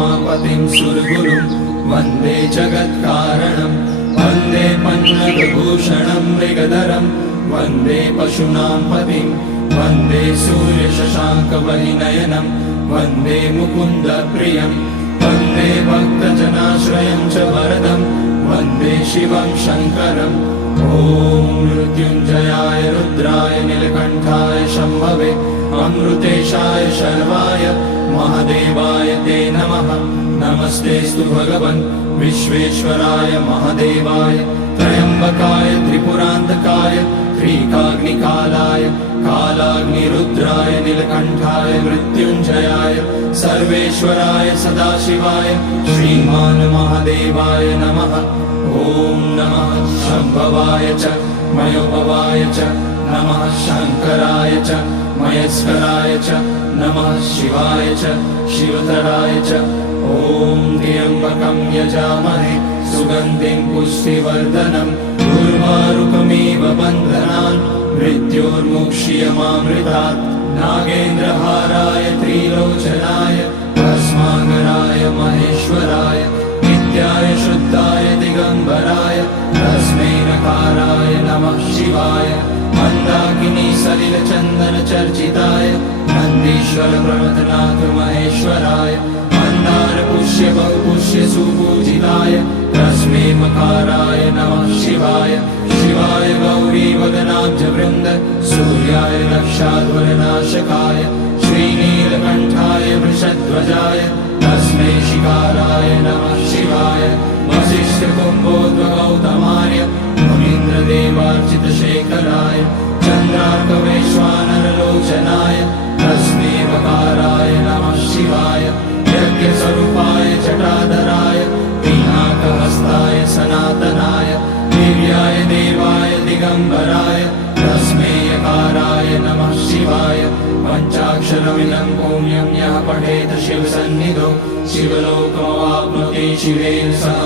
उमापतिं सुरगुरुं वन्दे जगत्कारणं वन्दे पन्नगभूषणं मृगधरं वन्दे पशूनां पतिं वन्दे सूर्यशशाङ्कवलिनयनं वन्दे मुकुन्दप्रियं वन्दे भक्तजनाश्रयं च वरदं वन्दे शिवं शङ्करम् ॐ मृत्युञ्जयाय रुद्राय नीलकण्ठाय शम्भवे अमृतेशाय शर्वाय महादेवाय ते नमः। नमस्तेस्तु भगवन् विश्वेश्वराय महादेवाय त्र्यम्बकाय त्रिपुरान्तकाय त्रिकाग्निकालाय कालाग्निरुद्राय नीलकण्ठाय मृत्युञ्जयाय सर्वेश्वराय सदाशिवाय श्रीमान् महादेवाय नमः। ॐ नमः शम्भवाय च मयोभवाय च नमः शङ्कराय च मयस्कराय च नमः शिवाय च शिवतराय च ॐ त्र्यम्बकं यजामहे सुगन्धिं पुष्टिवर्धनम् उर्वारुकमिव बन्धनान् मृत्योर्मुक्ष्यमामृतात् नागेन्द्रहाराय त्रिलोचनाय भस्माङ्गराय महेश्वराय नित्याय शुद्धाय दिगम्बराय तस्मै नकाराय नमः शिवाय मन्दाकिनी सलिलचन्दनचर्चिताय नन्दीश्वर प्रमथनाथ महेश्वराय मन्दारपुष्य बहुपुष्य सुपूजिताय तस्मै मकाराय नमः शिवाय शिवाय गौरीवदनाब्जवृन्द सूर्याय लक्षाध्वरनाशकाय श्रीनीलकण्ठाय वृषध्वजाय तस्मै शिकाराय नमः शिवाय वसिष्ठकुम्भोद्भगौतमाय मुनीन्द्रदेवार्चितशेखराय चन्द्रार्कवैश्वानरलोचनाय तस्मै वकाराय नमः शिवाय यज्ञस्वरूपाय जटाधराय पिनाकहस्ताय सनातनाय दिव्याय देवाय दिगम्बराय तस्मै यकाराय नमः शिवाय पञ्चाक्षरमिदं पुण्यं यः पठेत शिवसन्निधौ शिवलोकमवाप्नोति शिवेन सह